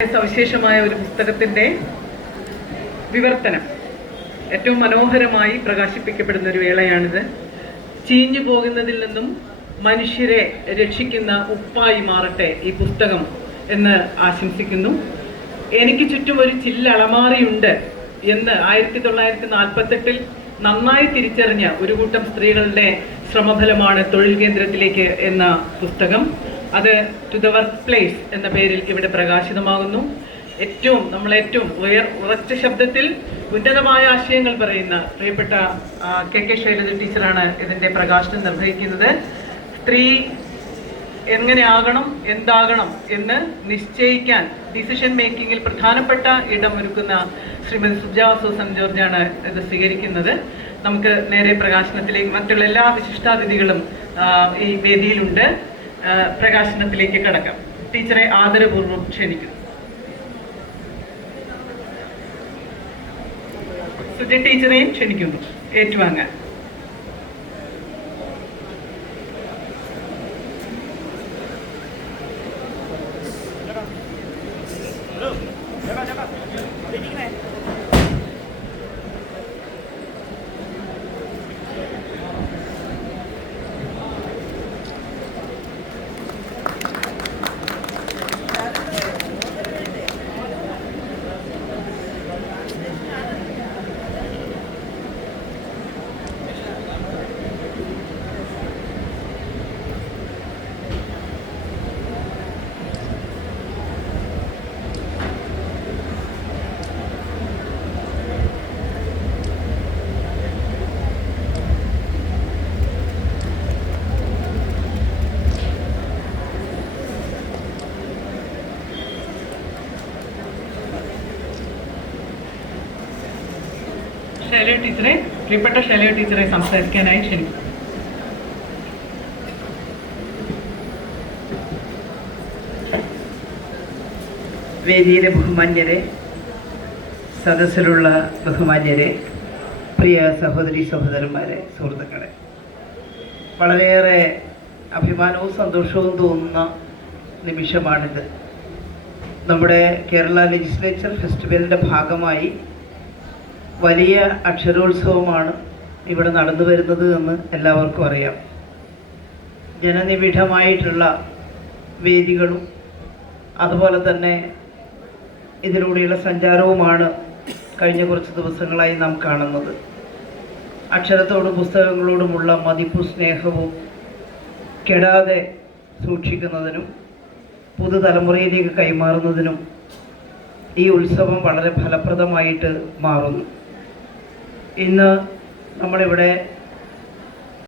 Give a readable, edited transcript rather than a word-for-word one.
സവിശേഷമായ ഒരു പുസ്തകത്തിൻ്റെ വിവർത്തനം ഏറ്റവും മനോഹരമായി പ്രകാശിപ്പിക്കപ്പെടുന്ന ഒരു വേളയാണിത്. ചീഞ്ഞു പോകുന്നതിൽ നിന്നും മനുഷ്യരെ രക്ഷിക്കുന്ന ഉപ്പായി മാറട്ടെ ഈ പുസ്തകം എന്ന് ആശംസിക്കുന്നു. എനിക്ക് ചുറ്റും ഒരു ചില്ലളമാറിയുണ്ട് എന്ന് 1948 നന്നായി തിരിച്ചറിഞ്ഞ ഒരു കൂട്ടം സ്ത്രീകളുടെ ശ്രമഫലമാണ് തൊഴിൽ കേന്ദ്രത്തിലേക്ക് എന്ന പുസ്തകം. അത് ടു ദ വർക്ക് പ്ലേസ് എന്ന പേരിൽ ഇവിടെ പ്രകാശിതമാകുന്നു. നമ്മളേറ്റവും ഉറച്ച ശബ്ദത്തിൽ ഉന്നതമായ ആശയങ്ങൾ പറയുന്ന പ്രിയപ്പെട്ട കെ ശൈലജ ടീച്ചറാണ് ഇതിൻ്റെ പ്രകാശനം നിർവഹിക്കുന്നത്. സ്ത്രീ എങ്ങനെ ആകണം, എന്താകണം എന്ന് നിശ്ചയിക്കാൻ ഡിസിഷൻ മേക്കിങ്ങിൽ പ്രധാനപ്പെട്ട ഇടമൊരുക്കുന്ന ശ്രീമതി സുജാ സൂസൻ ജോർജാണ് ഇത് സ്വീകരിക്കുന്നത്. നമുക്ക് നേരെ പ്രകാശനത്തിലേക്ക്, മറ്റുള്ള എല്ലാ വിശിഷ്ടാതിഥികളും ഈ വേദിയിലുണ്ട്. പ്രകാശനത്തിലേക്ക് കടക്കാം. ടീച്ചറെ ആദരപൂർവ്വം ക്ഷണിക്കുന്നു. സുജ ടീച്ചറെയും ക്ഷണിക്കുന്നു ഏറ്റുവാങ്ങാൻ. പ്രിയപ്പെട്ട ശൈലജ ടീച്ചറെ സംസാരിക്കാനായി ക്ഷണിക്കുന്നു. വേദിയിലെ ബഹുമാന്യരെ, സദസ്സിലുള്ള ബഹുമാന്യരെ, പ്രിയ സഹോദരി സഹോദരന്മാരെ, സുഹൃത്തുക്കളെ, വളരെയേറെ അഭിമാനവും സന്തോഷവും തോന്നുന്ന നിമിഷമാണിത്. നമ്മുടെ കേരള ലെജിസ്ലേച്ചർ ഫെസ്റ്റിവലിൻ്റെ ഭാഗമായി വലിയ അക്ഷരോത്സവമാണ് ഇവിടെ നടന്നു വരുന്നത് എന്ന് എല്ലാവർക്കും അറിയാം. ജനനിബിഡമായിട്ടുള്ള വേദികളും അതുപോലെ തന്നെ ഇതിലൂടെയുള്ള സഞ്ചാരവുമാണ് കഴിഞ്ഞ കുറച്ച് ദിവസങ്ങളായി നാം കാണുന്നത്. അക്ഷരത്തോടും പുസ്തകങ്ങളോടുമുള്ള മതിപ്പും സ്നേഹവും കെടാതെ സൂക്ഷിക്കുന്നതിനും പുതുതലമുറയിലേക്ക് കൈമാറുന്നതിനും ഈ ഉത്സവം വളരെ ഫലപ്രദമായിട്ട് മാറുന്നു. ഇന്ന് നമ്മളിവിടെ